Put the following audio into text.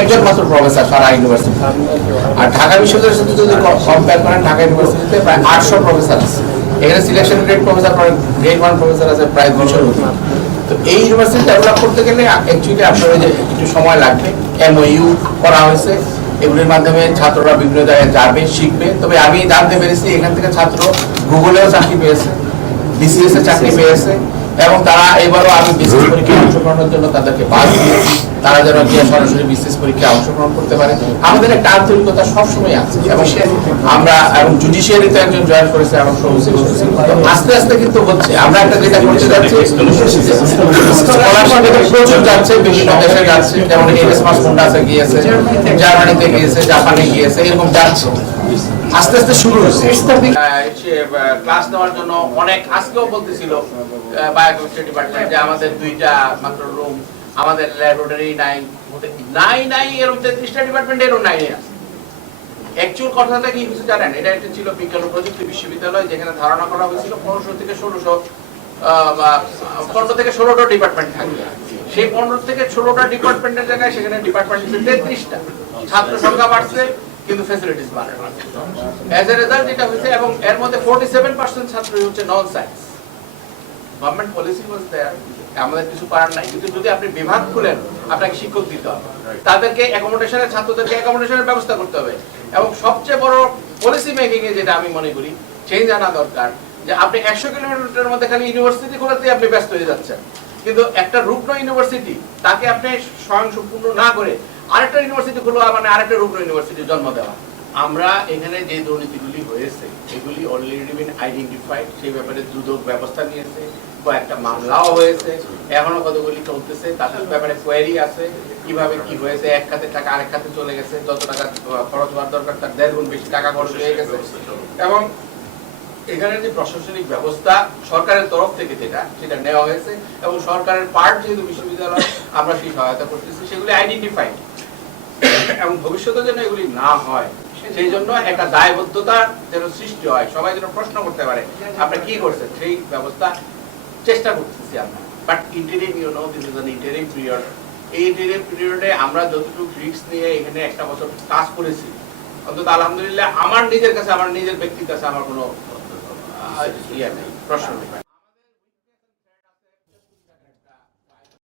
একজন মাত্র প্রফেসর ঢাকা বিশ্ববিদ্যালয়ের সাথে যদি কম্পেয়ার করেন, ঢাকা ইউনিভার্সিটিতে প্রায় আটশো প্রফেসর আছে। এখানে selection grade professor grade one professor আছে, প্রায় দুশোর তো এই ইউনিভার্সিটি ডেভেলপ করতে গেলে অ্যাকচুয়ালি আপনার যে একটু সময় লাগবে। এমওইউ করা হয়েছে। এগুলির মাধ্যমে ছাত্ররা বিভিন্ন জায়গায় যাবে শিখবে। তবে আমি জানতে পেরেছি এখান থেকে ছাত্র গুগলেও চাকরি পেয়েছে বিসিএস এ চাকরি পেয়েছে এবং তারা এবারও আমি বিসিএস পরীক্ষায় অংশগ্রহণের জন্য তাদেরকে বাদ দিয়েছি তারা যেন গিয়ে সরাসরি বিসিএস পরীক্ষায় অংশগ্রহণ করতে পারে। আমাদের একটা আন্তরিকতা সবসময় আছে এবং সে আমরা এবং জুডিশিয়ারিতে একজন জয়েন করেছে এবং আস্তে আস্তে কিন্তু হচ্ছে, আমরা একটা যেটা করতে যাচ্ছি প্রচুর যাচ্ছে বিভিন্ন দেশে যাচ্ছে। যেমন এনএস মাস মুন্ডাসে গিয়েছে, জার্মানিতে গিয়েছে, জাপানে গিয়েছে, এরকম যাচ্ছে। আস্তে আস্তে শুরু হয়েছে। ক্লাস নেওয়ার জন্য অনেক আজকেও বলতেছিল বায়োকেমিস্ট্রি ডিপার্টমেন্ট যে আমাদের দুইটা মাত্র রুম আমাদের ল্যাবরেটরি নাই নাই নাই এরকম তেত্রিশটা ডিপার্টমেন্ট এরকম নাই অ্যাকচুয়াল কথাটা কি কিছু জানেন? এটা একটা ছিল বিজ্ঞান ও প্রযুক্তি বিশ্ববিদ্যালয়, যেখানে ধারণা করা হয়েছিল পনেরোশো থেকে ষোলোশো পনেরো থেকে ষোলোটা ডিপার্টমেন্ট থাকবে। সেই পনেরো থেকে ষোলোটা ডিপার্টমেন্টের জায়গায় সেখানে ডিপার্টমেন্ট তেত্রিশটা। ছাত্র সংখ্যা বাড়ছে কিন্তু ফ্যাসিলিটিস বাড়ে। অ্যাজ এ রেজাল্ট যেটা হয়েছে এবং এর মধ্যে ফোর্টি সেভেন পার্সেন্ট ছাত্রই হচ্ছে non science government policy was there আমাদের কিছু করার নাই। কিন্তু যদি আপনি বিভাগ খুলেন, আপনাকে শিক্ষক দিতে হবে। তাদেরকে অ্যাকোমোডেশনের ছাত্রদেরকে অ্যাকোমোডেশনের ব্যবস্থা করতে হবে। এবং সবচেয়ে বড় পলিসি মেকিং এ যেটা আমি মনে করি চেঞ্জ আনা দরকার, যে আপনি একশো কিলোমিটারের মধ্যে খালি ইউনিভার্সিটি খোলাতে আপনি ব্যস্ত হয়ে যাচ্ছেন। কিন্তু একটা রুগ্ন ইউনিভার্সিটি তাকে আপনি স্বয়ং সম্পূর্ণ না করে আরেকটা ইউনিভার্সিটি খুলো মানে আরেকটা রুগ্ন ইউনিভার্সিটি জন্ম দেওয়া। আমরা এখানে যে দুর্নীতিগুলি হয়েছে, এগুলি অলরেডি বিন আইডেন্টিফাইড সেই ব্যাপারে দ্রুত ব্যবস্থা নিয়েছে, কয়েকটা মামলাও হয়েছে, এখনও কতগুলি চলতেছে, তাদের ব্যাপারে কোয়ারি আছে, কীভাবে কি হয়েছে, এক খাতে টাকা আরেক খাতে চলে গেছে, যত টাকা খরচ হওয়ার দরকার, তার দেড় গুণ বেশি টাকা খরচ হয়ে গেছে। এবং এখানে যে প্রশাসনিক ব্যবস্থা, সরকারের তরফ থেকে যেটা, সেটা নেওয়া হয়েছে, এবং সরকারের পার্ট যেহেতু বিশ্ববিদ্যালয়, আমরা সেই সহায়তা করতেছি, সেগুলি আইডেন্টিফাইড এবং ভবিষ্যতে যেন এগুলি না হয়, সেই জন্য একটা দায়বদ্ধতা যেন সৃষ্টি হয়, সবাই যেন প্রশ্ন করতে পারে, আপনি কি করছেন? সেই ব্যবস্থা চেষ্টা করতেছি আমরা। But interim you know this is an interim period এই ইন্টারিম পিরিয়ডে আমরা যতটুকু রিস্ক নিয়ে এখানে একটা বছর কাজ করেছি, অন্তত আলহামদুলিল্লাহ আমার নিজের কাছে, আমার নিজের ব্যক্তির কাছে আমার কোনো ইয়ে প্রশ্ন নেই।